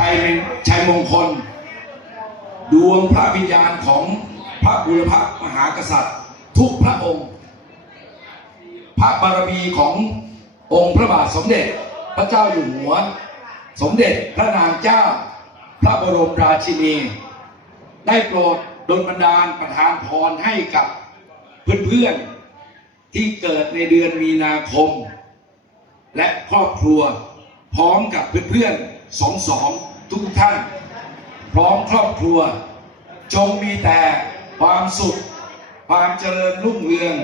ชัยเป็นชัยมงคล ดวงพระวิญญาณของพระบุรพมหากษัตริย์ ทุกพระองค์ พระบารมีขององค์พระบาทสมเด็จพระเจ้าอยู่หัว สมเด็จพระนางเจ้า พระบรมราชินี ได้โปรดดลบันดาลประทานพรให้กับเพื่อนๆที่เกิดในเดือนมีนาคม และครอบครัวพร้อมกับเพื่อนๆสองสอง ทุกท่าน พร้อมครอบครัว จงมีแต่ความสุข ความเจริญรุ่งเรือง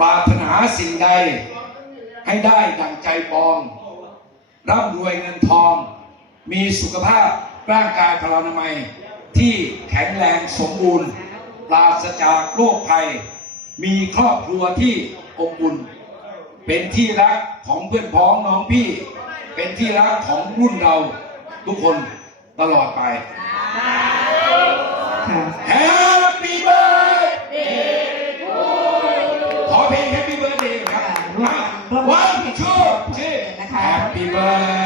ปรารถนาสิ่งใด ให้ได้ดังใจปอง ร่ำรวยเงินทอง มีสุขภาพร่างกายพลานามัย ที่แข็งแรงสมบูรณ์ ปราศจากโรคภัย มีครอบครัวที่อบอุ่น เป็นที่รักของเพื่อนพ้องน้องพี่ เป็นที่รักของรุ่นเรา ทุกคนตลอดไปค่ะ Happy birthday ขอเพลง Happy birthday ครับร่วมร่วม One two เพล three งนะคะ Happy birthday